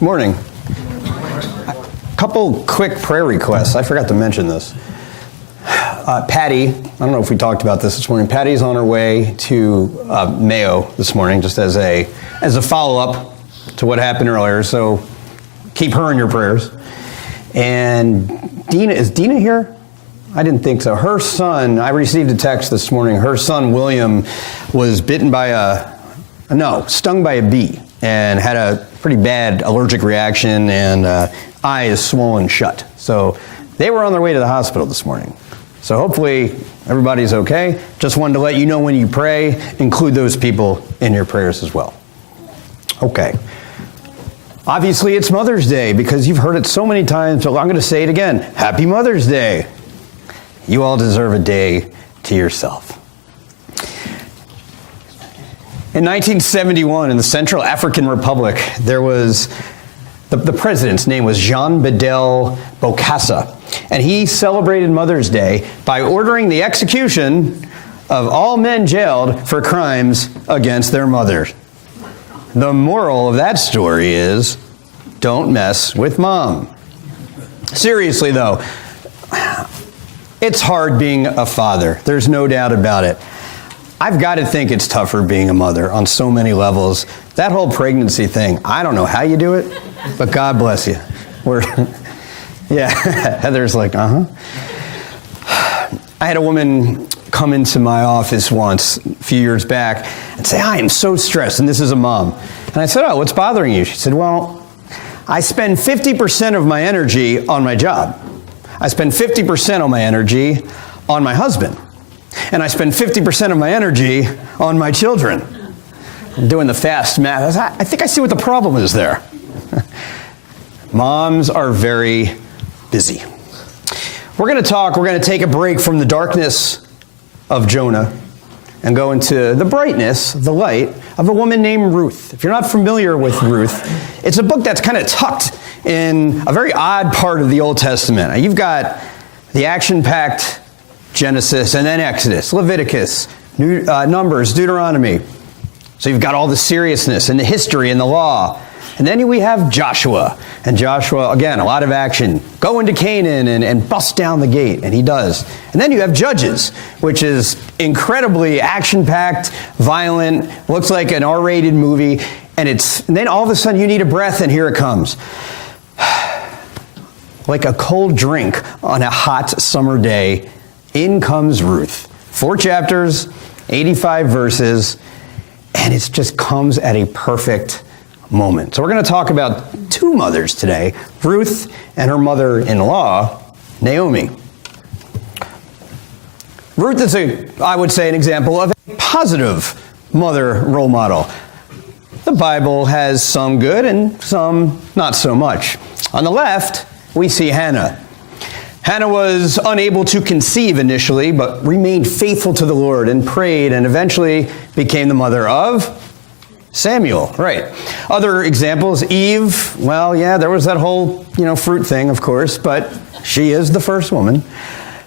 Morning. A couple quick prayer requests. I forgot to mention this. Patty, I don't know if we talked about this morning. Patty's on her way to Mayo this morning, just as a follow-up to what happened earlier. So keep her in your prayers. And Dina, is Dina here? I didn't think so. Her son, I received a text this morning. Her son, William, was stung by a bee and had a pretty bad allergic reaction, and eye is swollen shut. So they were on their way to the hospital this morning. So hopefully everybody's okay. Just wanted to let you know when you pray, include those people in your prayers as well. Okay. Obviously it's Mother's Day because you've heard it so many times, so I'm going to say it again. Happy Mother's Day. You all deserve a day to yourself. In 1971, in the Central African Republic, there was, the president's name was Jean Bedel Bokassa, and he celebrated Mother's Day by ordering the execution of all men jailed for crimes against their mothers. The moral of that story is, don't mess with mom. Seriously though, it's hard being a father. There's no doubt about it. I've got to think it's tougher being a mother on so many levels. That whole pregnancy thing, I don't know how you do it, but God bless you. Yeah, Heather's like, I had a woman come into my office once, a few years back, and say, I am so stressed, and this is a mom. And I said, oh, what's bothering you? She said, well, I spend 50% of my energy on my job. I spend 50% of my energy on my husband. And I spend 50% of my energy on my children. I'm doing the fast math. I think I see what the problem is there. Moms are very busy. We're going to take a break from the darkness of Jonah and go into the brightness, the light of a woman named Ruth. If you're not familiar with Ruth, it's a book that's kind of tucked in a very odd part of the Old Testament. You've got the action-packed Genesis, and then Exodus, Leviticus, Numbers, Deuteronomy. So you've got all the seriousness and the history and the law. And then we have Joshua. And Joshua, again, a lot of action. Go into Canaan and bust down the gate. And he does. And then you have Judges, which is incredibly action-packed, violent, looks like an R-rated movie. And then all of a sudden you need a breath, and here it comes. Like a cold drink on a hot summer day, in comes Ruth. 4 chapters, 85 verses, and it just comes at a perfect moment. So we're going to talk about 2 mothers today, Ruth and her mother-in-law, Naomi. Ruth is I would say, an example of a positive mother role model. The Bible has some good and some not so much. On the left, we see Hannah. Hannah was unable to conceive initially, but remained faithful to the Lord and prayed and eventually became the mother of Samuel. Right. Other examples, Eve, well, yeah, there was that whole, fruit thing, of course, but she is the first woman.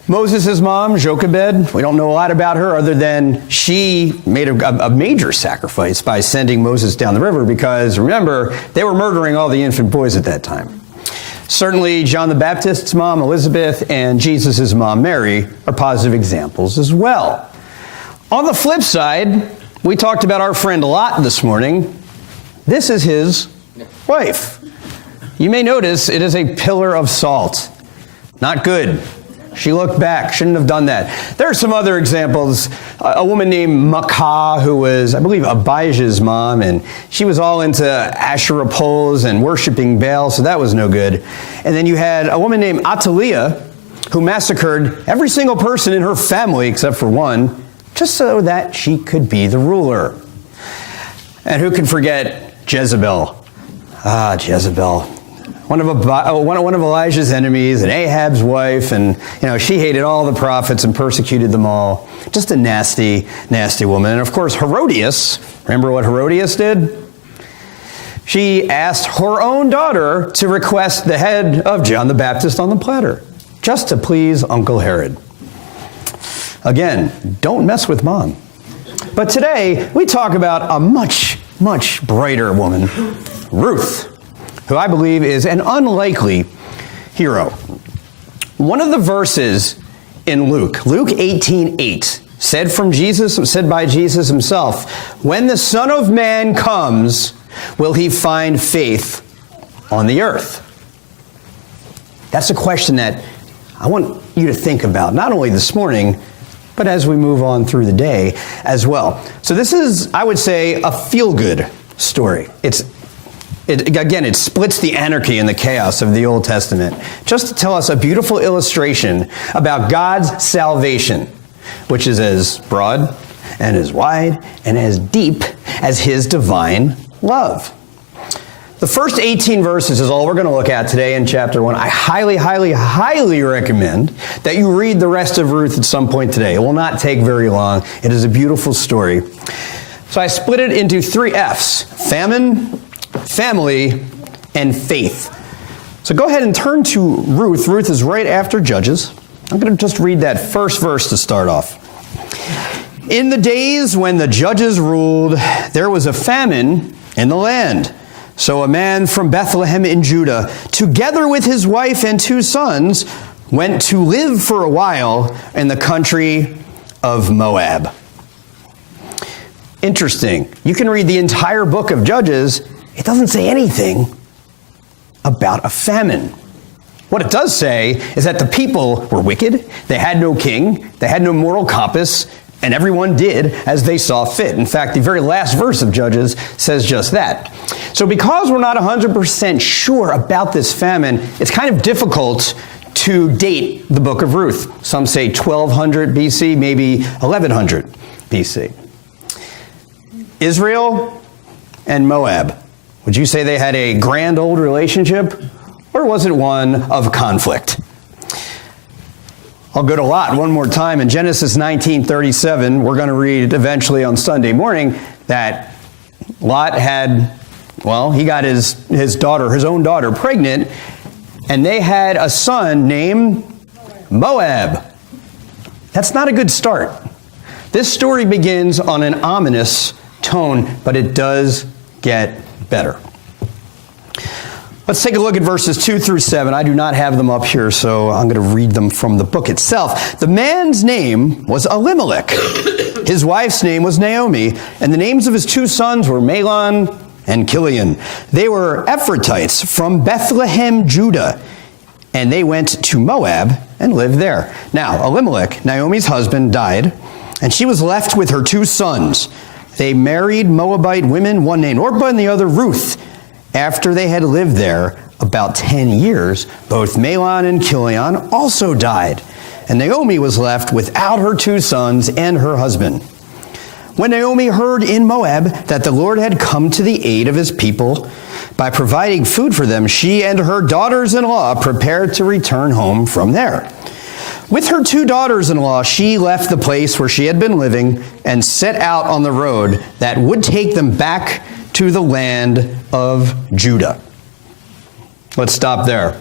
Moses' mom, Jochebed, we don't know a lot about her other than she made a major sacrifice by sending Moses down the river because, remember, they were murdering all the infant boys at that time. Certainly, John the Baptist's mom, Elizabeth, and Jesus' mom, Mary, are positive examples as well. On the flip side, we talked about our friend Lot this morning. This is his wife. You may notice it is a pillar of salt. Not good. She looked back, shouldn't have done that. There are some other examples. A woman named Maacah, who was, I believe, Abijah's mom, and she was all into Asherah poles and worshiping Baal, so that was no good. And then you had a woman named Athaliah, who massacred every single person in her family except for one, just so that she could be the ruler. And who can forget Jezebel? Jezebel. One of Elijah's enemies, and Ahab's wife, and she hated all the prophets and persecuted them all. Just a nasty, nasty woman. And of course, Herodias, remember what Herodias did? She asked her own daughter to request the head of John the Baptist on the platter, just to please Uncle Herod. Again, don't mess with mom. But today, we talk about a much, much brighter woman, Ruth. who I believe is an unlikely hero. One of the verses in Luke 18:8, said by Jesus himself, "When the Son of Man comes, will he find faith on the earth?" That's a question that I want you to think about, not only this morning, but as we move on through the day as well. So this is, I would say, a feel-good story. It splits the anarchy and the chaos of the Old Testament, just to tell us a beautiful illustration about God's salvation, which is as broad and as wide and as deep as his divine love. The first 18 verses is all we're going to look at today in chapter 1. I highly, highly, highly recommend that you read the rest of Ruth at some point today. It will not take very long. It is a beautiful story. So I split it into 3 F's: famine, family, and faith. So go ahead and turn to Ruth. Ruth is right after Judges. I'm going to just read that first verse to start off. "In the days when the judges ruled, there was a famine in the land. So a man from Bethlehem in Judah, together with his wife and 2 sons, went to live for a while in the country of Moab." Interesting. You can read the entire book of Judges. It doesn't say anything about a famine. What it does say is that the people were wicked, they had no king, they had no moral compass, and everyone did as they saw fit. In fact, the very last verse of Judges says just that. So because we're not 100% sure about this famine, it's kind of difficult to date the book of Ruth. Some say 1200 BC, maybe 1100 BC. Israel and Moab, would you say they had a grand old relationship, or was it one of conflict? I'll go to Lot one more time. In Genesis 19:37, we're going to read eventually on Sunday morning that Lot he got his own daughter pregnant, and they had a son named Moab. That's not a good start. This story begins on an ominous tone, but it does get better. Let's take a look at verses 2 through 7. I do not have them up here, so I'm going to read them from the book itself. "The man's name was Elimelech. His wife's name was Naomi, and the names of his 2 sons were Mahlon and Chilion. They were Ephrathites from Bethlehem, Judah, and they went to Moab and lived there. Now, Elimelech, Naomi's husband, died, and she was left with her 2 sons. They married Moabite women, one named Orpah and the other Ruth. After they had lived there about 10 years, both Mahlon and Chilion also died, and Naomi was left without her 2 sons and her husband. When Naomi heard in Moab that the Lord had come to the aid of his people by providing food for them, she and her daughters-in-law prepared to return home from there. With her 2 daughters-in-law, she left the place where she had been living and set out on the road that would take them back to the land of Judah." Let's stop there.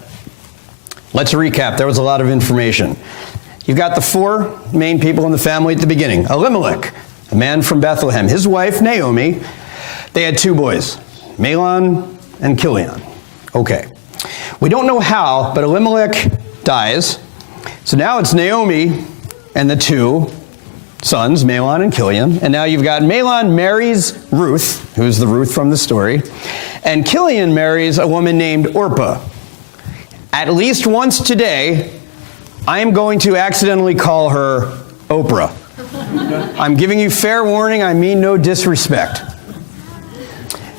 Let's recap. There was a lot of information. You've got the 4 main people in the family at the beginning. Elimelech, a man from Bethlehem. His wife, Naomi. They had 2 boys, Mahlon and Chilion. Okay. We don't know how, but Elimelech dies. So now it's Naomi and the 2 sons, Mahlon and Chilion. And now you've got Mahlon marries Ruth, who's the Ruth from the story. And Chilion marries a woman named Orpah. At least once today, I am going to accidentally call her Oprah. I'm giving you fair warning. I mean no disrespect.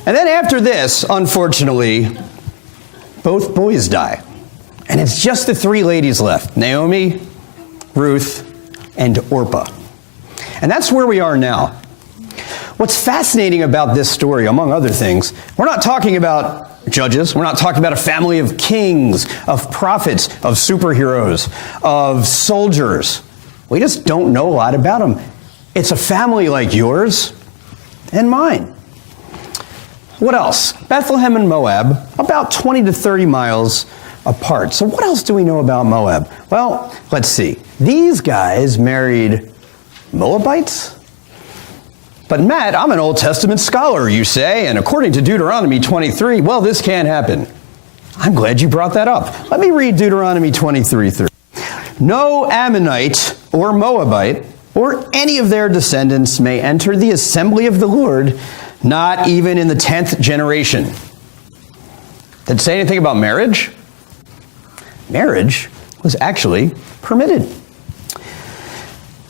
And then after this, unfortunately, both boys die. And it's just the 3 ladies left, Naomi, Ruth, and Orpah. And that's where we are now. What's fascinating about this story, among other things, we're not talking about judges. We're not talking about a family of kings, of prophets, of superheroes, of soldiers. We just don't know a lot about them. It's a family like yours and mine. What else? Bethlehem and Moab, about 20 to 30 miles apart. So what else do we know about Moab? Well, let's see. These guys married Moabites? But Matt, I'm an Old Testament scholar, you say, and according to Deuteronomy 23, well, this can't happen. I'm glad you brought that up. Let me read Deuteronomy 23:3. No Ammonite or Moabite or any of their descendants may enter the assembly of the Lord, not even in the 10th generation. Did it say anything about marriage? Marriage was actually permitted.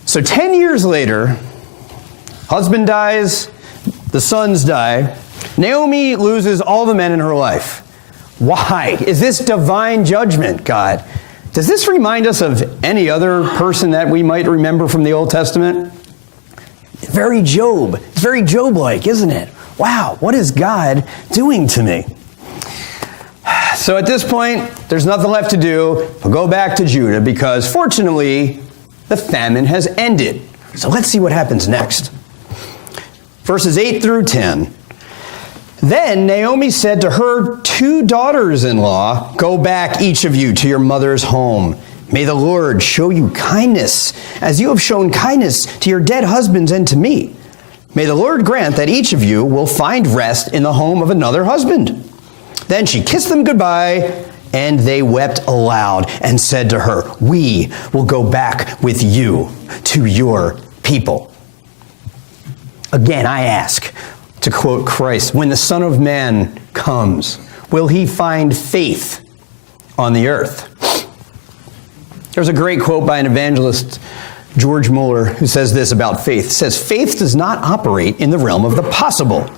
So 10 years later, husband dies, the sons die. Naomi loses all the men in her life. Why? Is this divine judgment, God? Does this remind us of any other person that we might remember from the Old Testament? It's very Job-like, isn't it? Wow, what is God doing to me? So at this point, there's nothing left to do but go back to Judah because fortunately, the famine has ended. So let's see what happens next. Verses 8 through 10. Then Naomi said to her 2 daughters-in-law, "Go back, each of you, to your mother's home. May the Lord show you kindness, as you have shown kindness to your dead husbands and to me. May the Lord grant that each of you will find rest in the home of another husband." Then she kissed them goodbye, and they wept aloud and said to her, "We will go back with you to your people." Again, I ask, to quote Christ, when the Son of Man comes, will he find faith on the earth? There's a great quote by an evangelist, George Mueller, who says this about faith. It says, "Faith does not operate in the realm of the possible.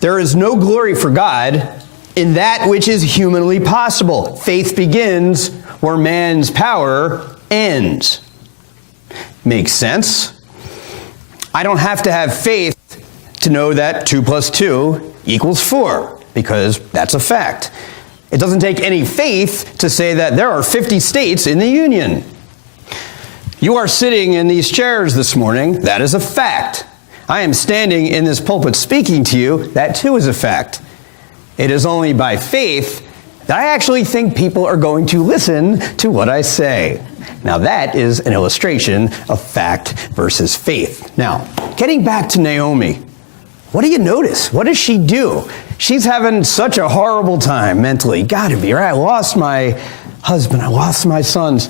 There is no glory for God in that which is humanly possible. Faith begins where man's power ends." Makes sense. I don't have to have faith to know that 2 + 2 = 4, because that's a fact. It doesn't take any faith to say that there are 50 states in the Union. You are sitting in these chairs this morning. That is a fact. I am standing in this pulpit speaking to you. That too is a fact. It is only by faith that I actually think people are going to listen to what I say. Now that is an illustration of fact versus faith. Now, getting back to Naomi, what do you notice? What does she do? She's having such a horrible time mentally. Gotta be, right? I lost my husband. I lost my sons.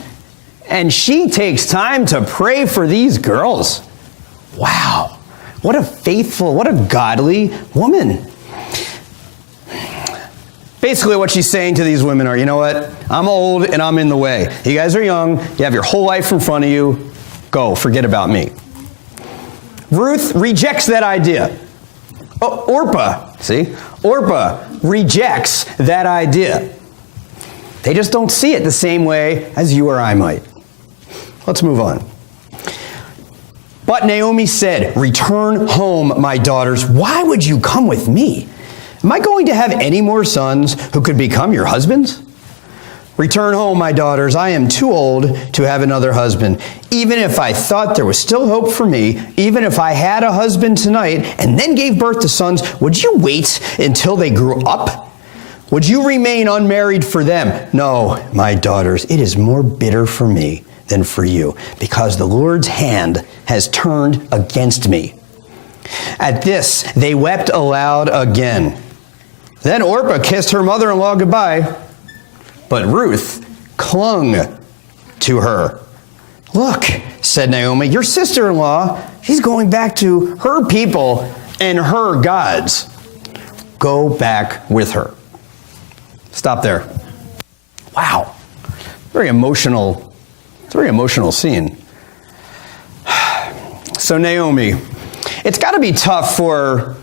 And she takes time to pray for these girls. Wow. What a faithful, what a godly woman. Basically what she's saying to these women are, you know what? I'm old and I'm in the way. You guys are young. You have your whole life in front of you. Go, forget about me. Ruth rejects that idea. Oh, Orpah rejects that idea. They just don't see it the same way as you or I might. Let's move on. But Naomi said, "Return home, my daughters. Why would you come with me? Am I going to have any more sons who could become your husbands? Return home, my daughters. I am too old to have another husband. Even if I thought there was still hope for me, even if I had a husband tonight and then gave birth to sons, would you wait until they grew up? Would you remain unmarried for them? No, my daughters, it is more bitter for me than for you, because the Lord's hand has turned against me." At this, they wept aloud again. Then Orpah kissed her mother-in-law goodbye, but Ruth clung to her. "Look," said Naomi, "your sister-in-law, she's going back to her people and her gods. Go back with her." Stop there. Wow. Very emotional scene. So Naomi, it's got to be tough for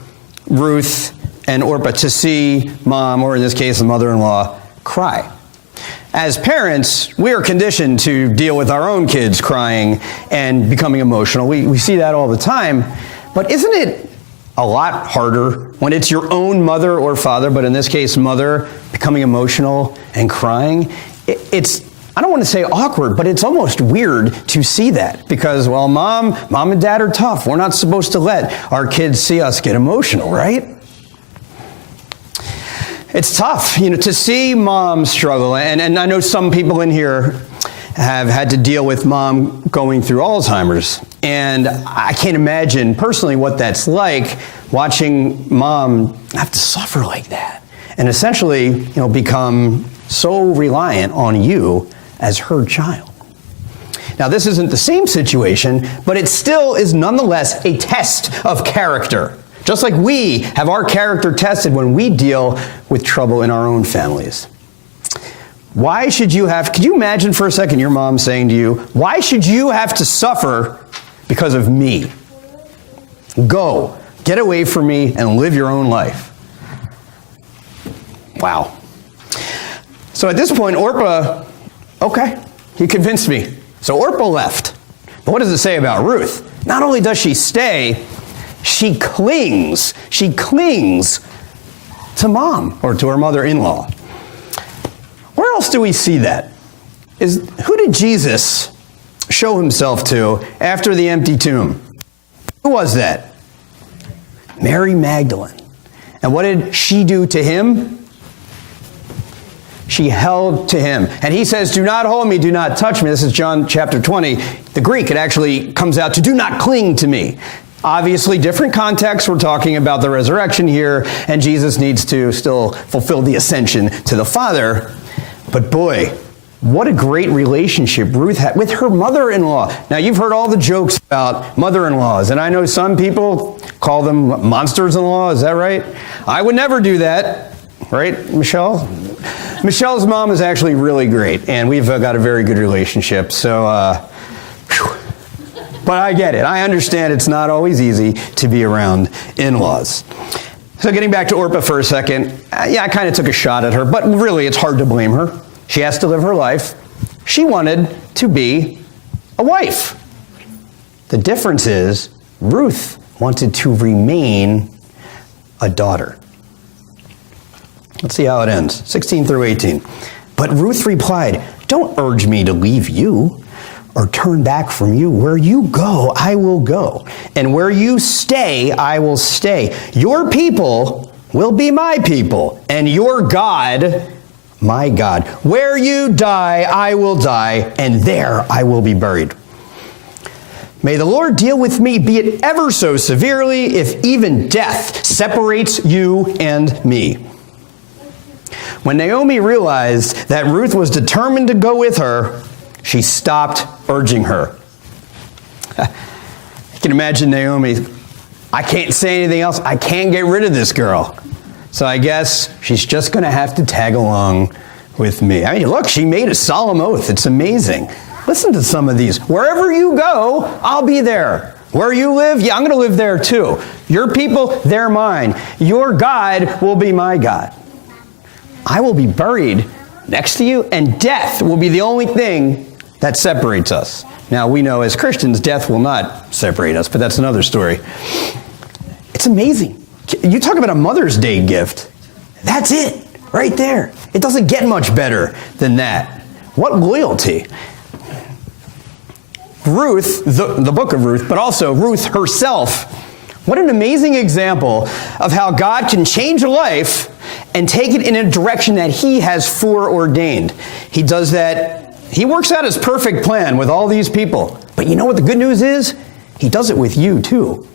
Ruth and Orpah to see mom, or in this case, the mother-in-law, cry. As parents, we are conditioned to deal with our own kids crying and becoming emotional. We see that all the time. But isn't it a lot harder when it's your own mother or father, but in this case, mother, becoming emotional and crying? It's, I don't want to say awkward, but it's almost weird to see that because, well, mom and dad are tough. We're not supposed to let our kids see us get emotional, right? It's tough, to see mom struggle. And I know some people in here have had to deal with mom going through Alzheimer's. And I can't imagine personally what that's like, watching mom have to suffer like that. and essentially, become so reliant on you as her child. Now, this isn't the same situation, but it still is nonetheless a test of character. Just like we have our character tested when we deal with trouble in our own families. Why should you could you imagine for a second your mom saying to you, why should you have to suffer because of me? Go, get away from me and live your own life. Wow. So at this point, Orpah, okay, he convinced me. So Orpah left. But what does it say about Ruth? Not only does she stay, she clings. She clings to mom, or to her mother-in-law. Where else do we see that? Who did Jesus show himself to after the empty tomb? Who was that? Mary Magdalene. And what did she do to him? She held to him. And he says, do not hold me, do not touch me. This is John chapter 20. The Greek, it actually comes out to do not cling to me. Obviously, different context. We're talking about the resurrection here, and Jesus needs to still fulfill the ascension to the Father. But boy, what a great relationship Ruth had with her mother-in-law. Now, you've heard all the jokes about mother-in-laws, and I know some people call them monsters-in-law. Is that right? I would never do that. Right, Michelle? Michelle's mom is actually really great, and we've got a very good relationship. So, but I get it. I understand it's not always easy to be around in-laws. So getting back to Orpah for a second, I kind of took a shot at her, but really it's hard to blame her. She has to live her life. She wanted to be a wife. The difference is Ruth wanted to remain a daughter. Let's see how it ends, 16 through 18. But Ruth replied, don't urge me to leave you or turn back from you. Where you go, I will go. And where you stay, I will stay. Your people will be my people, and your God, my God. Where you die, I will die, and there I will be buried. May the Lord deal with me, be it ever so severely, if even death separates you and me. When Naomi realized that Ruth was determined to go with her, she stopped urging her. I can imagine Naomi, I can't say anything else. I can't get rid of this girl. So I guess she's just going to have to tag along with me. I mean, look, she made a solemn oath. It's amazing. Listen to some of these. Wherever you go, I'll be there. Where you live, I'm going to live there too. Your people, they're mine. Your God will be my God. I will be buried next to you, and death will be the only thing that separates us. Now, we know as Christians, death will not separate us, but that's another story. It's amazing. You talk about a Mother's Day gift. That's it, right there. It doesn't get much better than that. What loyalty. Ruth, the book of Ruth, but also Ruth herself. What an amazing example of how God can change a life and take it in a direction that he has foreordained. He does that. He works out his perfect plan with all these people. But you know what the good news is? He does it with you too.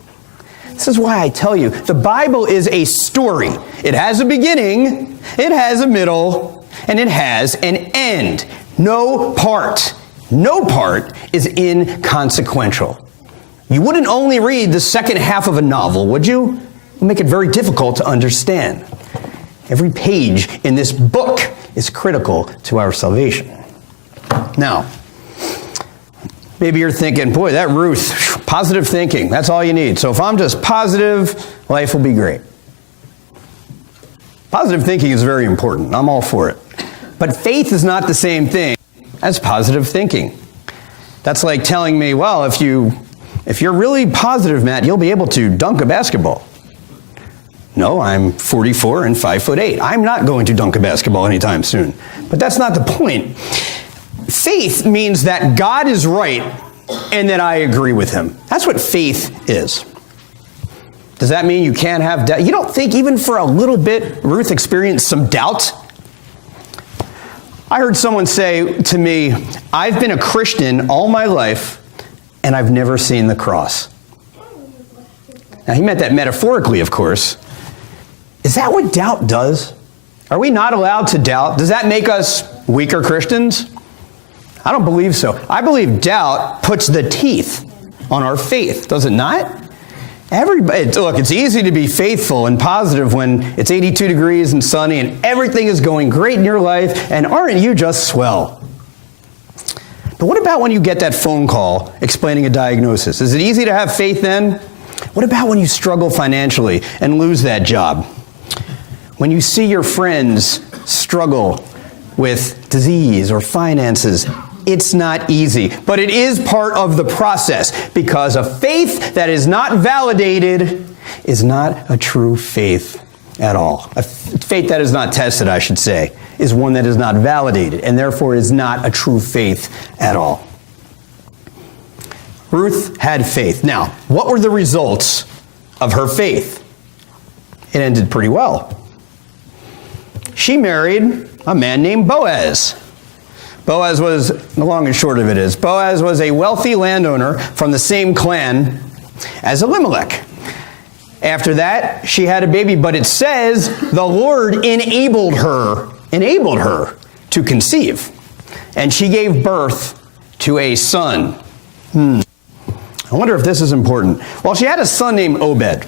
This is why I tell you, the Bible is a story. It has a beginning, it has a middle, and it has an end. No part is inconsequential. You wouldn't only read the second half of a novel, would you? It would make it very difficult to understand. Every page in this book is critical to our salvation. Now, maybe you're thinking, boy, that Ruth, positive thinking, that's all you need. So if I'm just positive, life will be great. Positive thinking is very important. I'm all for it. But faith is not the same thing as positive thinking. That's like telling me, well, if you're really positive, Matt, you'll be able to dunk a basketball. No, I'm 44 and 5'8". I'm not going to dunk a basketball anytime soon. But that's not the point. Faith means that God is right and that I agree with him. That's what faith is. Does that mean you can't have doubt? You don't think even for a little bit Ruth experienced some doubt? I heard someone say to me, I've been a Christian all my life and I've never seen the cross. Now he meant that metaphorically, of course. Is that what doubt does? Are we not allowed to doubt? Does that make us weaker Christians? I don't believe so. I believe doubt puts the teeth on our faith, does it not? Look, it's easy to be faithful and positive when it's 82 degrees and sunny and everything is going great in your life, and aren't you just swell? But what about when you get that phone call explaining a diagnosis? Is it easy to have faith then? What about when you struggle financially and lose that job? When you see your friends struggle with disease or finances, it's not easy, but it is part of the process, because a faith that is not validated is not a true faith at all. A faith that is not tested, I should say, is one that is not validated, and therefore is not a true faith at all. Ruth had faith. Now, what were the results of her faith? It ended pretty well. She married a man named Boaz. Boaz was, the long and short of it is, Boaz was a wealthy landowner from the same clan as Elimelech. After that, she had a baby, but it says the Lord enabled her to conceive. And she gave birth to a son. I wonder if this is important. Well, she had a son named Obed.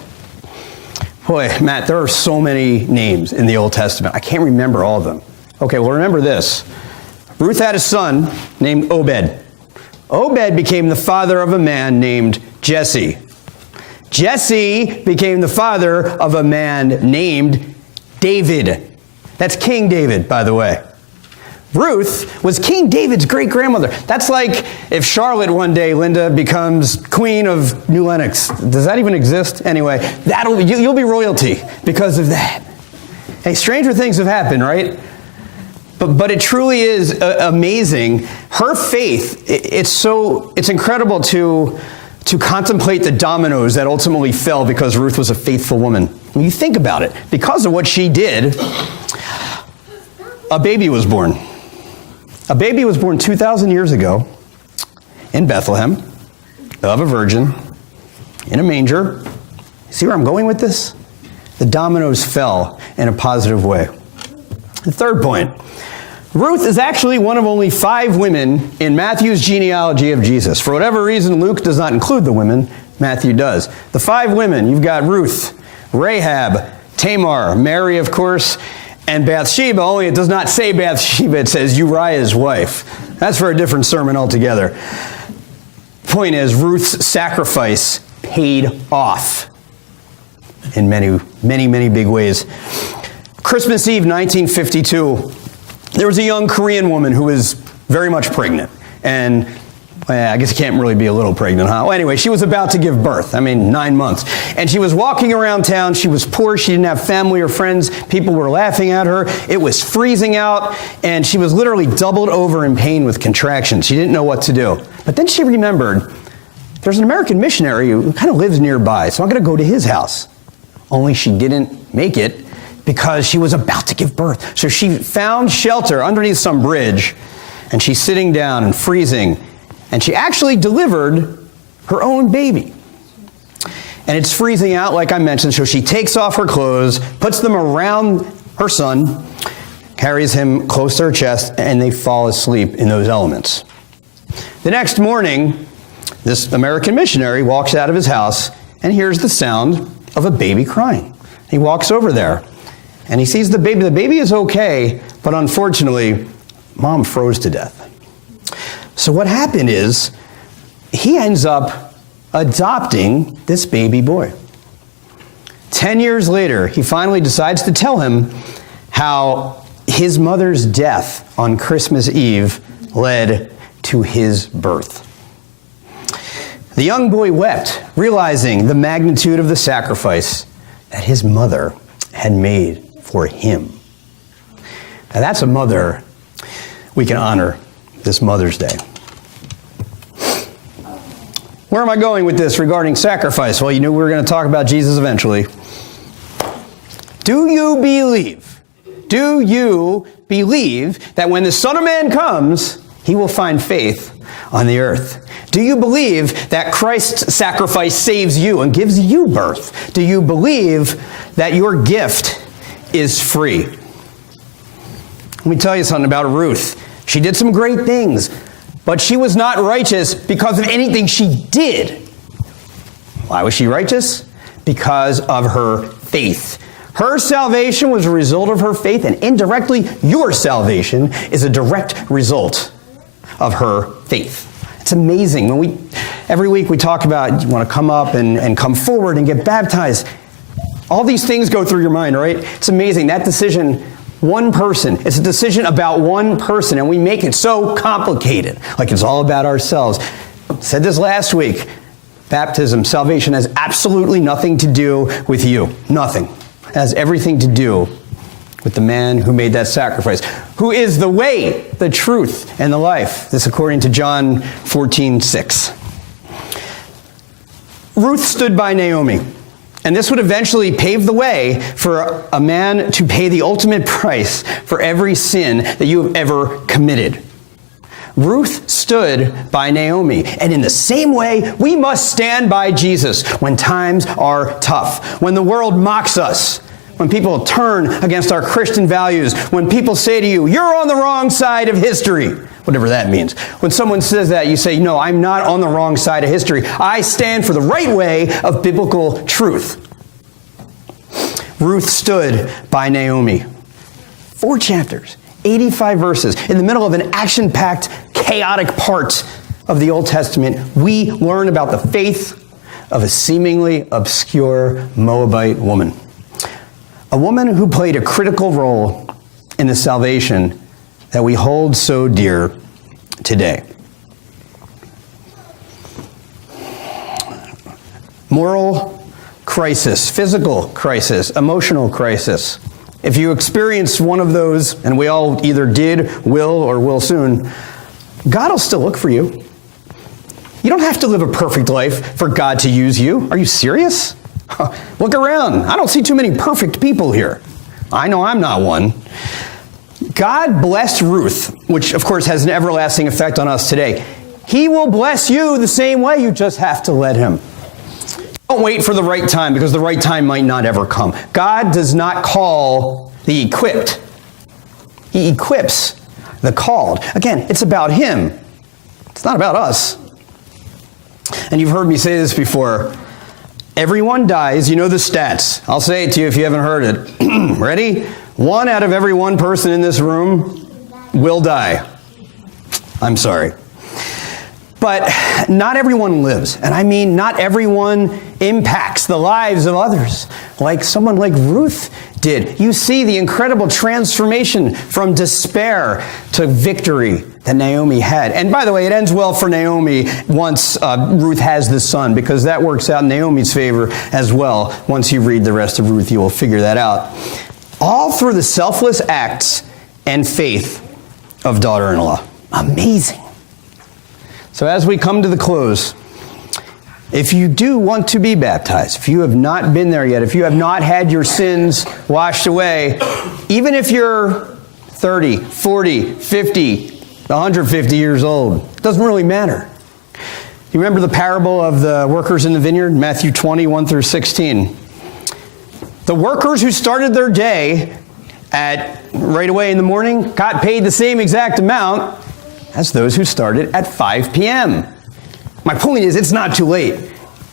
Boy, Matt, there are so many names in the Old Testament. I can't remember all of them. Okay, well, remember this. Ruth had a son named Obed. Obed became the father of a man named Jesse. Jesse became the father of a man named David. That's King David, by the way. Ruth was King David's great-grandmother. That's like if Charlotte one day, Linda, becomes Queen of New Lenox. Does that even exist? Anyway, you'll be royalty because of that. Hey, stranger things have happened, right? But it truly is amazing. Her faith, it's incredible to contemplate the dominoes that ultimately fell because Ruth was a faithful woman. When you think about it, because of what she did, a baby was born. A baby was born 2,000 years ago in Bethlehem of a virgin in a manger. See where I'm going with this? The dominoes fell in a positive way. The third point. Ruth is actually one of only 5 women in Matthew's genealogy of Jesus. For whatever reason, Luke does not include the women. Matthew does. The 5 women, you've got Ruth, Rahab, Tamar, Mary, of course, and Bathsheba, only it does not say Bathsheba, it says Uriah's wife. That's for a different sermon altogether. Point is, Ruth's sacrifice paid off in many, many, many big ways. Christmas Eve, 1952, there was a young Korean woman who was very much pregnant. And I guess you can't really be a little pregnant, huh? Well, anyway, she was about to give birth. 9 months. And she was walking around town. She was poor. She didn't have family or friends. People were laughing at her. It was freezing out. And she was literally doubled over in pain with contractions. She didn't know what to do. But then she remembered, there's an American missionary who kind of lives nearby, so I'm going to go to his house. Only she didn't make it because she was about to give birth. So she found shelter underneath some bridge, and she's sitting down and freezing, and she actually delivered her own baby. And it's freezing out, like I mentioned, so she takes off her clothes, puts them around her son, carries him close to her chest, and they fall asleep in those elements. The next morning, this American missionary walks out of his house and hears the sound of a baby crying. He walks over there, and he sees the baby. The baby is okay, but unfortunately, mom froze to death. So what happened is, he ends up adopting this baby boy. 10 years later, he finally decides to tell him how his mother's death on Christmas Eve led to his birth. The young boy wept, realizing the magnitude of the sacrifice that his mother had made for him. Now that's a mother we can honor this Mother's Day. Where am I going with this regarding sacrifice? Well, you knew we were going to talk about Jesus eventually. Do you believe that when the Son of Man comes, he will find faith on the earth? Do you believe that Christ's sacrifice saves you and gives you birth? Do you believe that your gift is free? Let me tell you something about Ruth. She did some great things, but she was not righteous because of anything she did. Why was she righteous? Because of her faith. Her salvation was a result of her faith, and indirectly, your salvation is a direct result of her faith. It's amazing. Every week we talk about you want to come up and come forward and get baptized. All these things go through your mind, right? It's amazing. That decision, one person, it's a decision about one person, and we make it so complicated, like it's all about ourselves. I said this last week. Baptism, salvation has absolutely nothing to do with you. Nothing. It has everything to do with the man who made that sacrifice, who is the way, the truth, and the life. This according to John 14:6. Ruth stood by Naomi, and this would eventually pave the way for a man to pay the ultimate price for every sin that you have ever committed. Ruth stood by Naomi, and in the same way, we must stand by Jesus when times are tough, when the world mocks us, when people turn against our Christian values, when people say to you, you're on the wrong side of history, whatever that means. When someone says that, you say, no, I'm not on the wrong side of history. I stand for the right way of biblical truth. Ruth stood by Naomi. 4 chapters. 85 verses. In the middle of an action-packed, chaotic part of the Old Testament, we learn about the faith of a seemingly obscure Moabite woman. A woman who played a critical role in the salvation that we hold so dear today. Moral crisis, physical crisis, emotional crisis. If you experience one of those, and we all either did, will, or will soon, God will still look for you. You don't have to live a perfect life for God to use you. Are you serious? Look around. I don't see too many perfect people here. I know I'm not one. God blessed Ruth, which of course has an everlasting effect on us today. He will bless you the same way. You just have to let him. Don't wait for the right time, because the right time might not ever come. God does not call the equipped. He equips the called. Again, it's about him. It's not about us. And you've heard me say this before. Everyone dies. You know the stats. I'll say it to you if you haven't heard it. Ready? 1 out of every 1 person in this room will die. I'm sorry. But not everyone lives. And I mean, not everyone impacts the lives of others like someone like Ruth did. You see the incredible transformation from despair to victory that Naomi had. And by the way, it ends well for Naomi once Ruth has the son, because that works out in Naomi's favor as well. Once you read the rest of Ruth, you will figure that out. All through the selfless acts and faith of daughter-in-law. Amazing. So as we come to the close, if you do want to be baptized, if you have not been there yet, if you have not had your sins washed away, even if you're 30, 40, 50, 150 years old, it doesn't really matter. You remember the parable of the workers in the vineyard, Matthew 20, 1 through 16. The workers who started their day right away in the morning got paid the same exact amount as those who started at 5 p.m. My point is, it's not too late.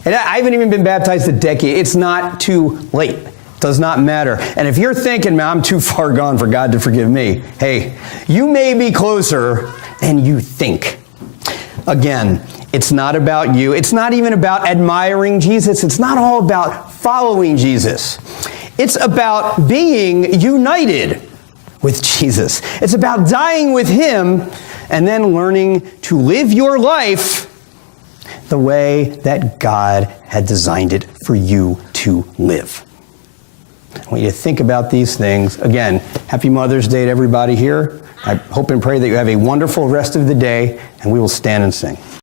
And I haven't even been baptized a decade. It's not too late. It does not matter. And if you're thinking, man, I'm too far gone for God to forgive me, hey, you may be closer than you think. Again, it's not about you. It's not even about admiring Jesus. It's not all about following Jesus. It's about being united with Jesus. It's about dying with him and then learning to live your life the way that God had designed it for you to live. I want you to think about these things. Again, happy Mother's Day to everybody here. I hope and pray that you have a wonderful rest of the day, and we will stand and sing.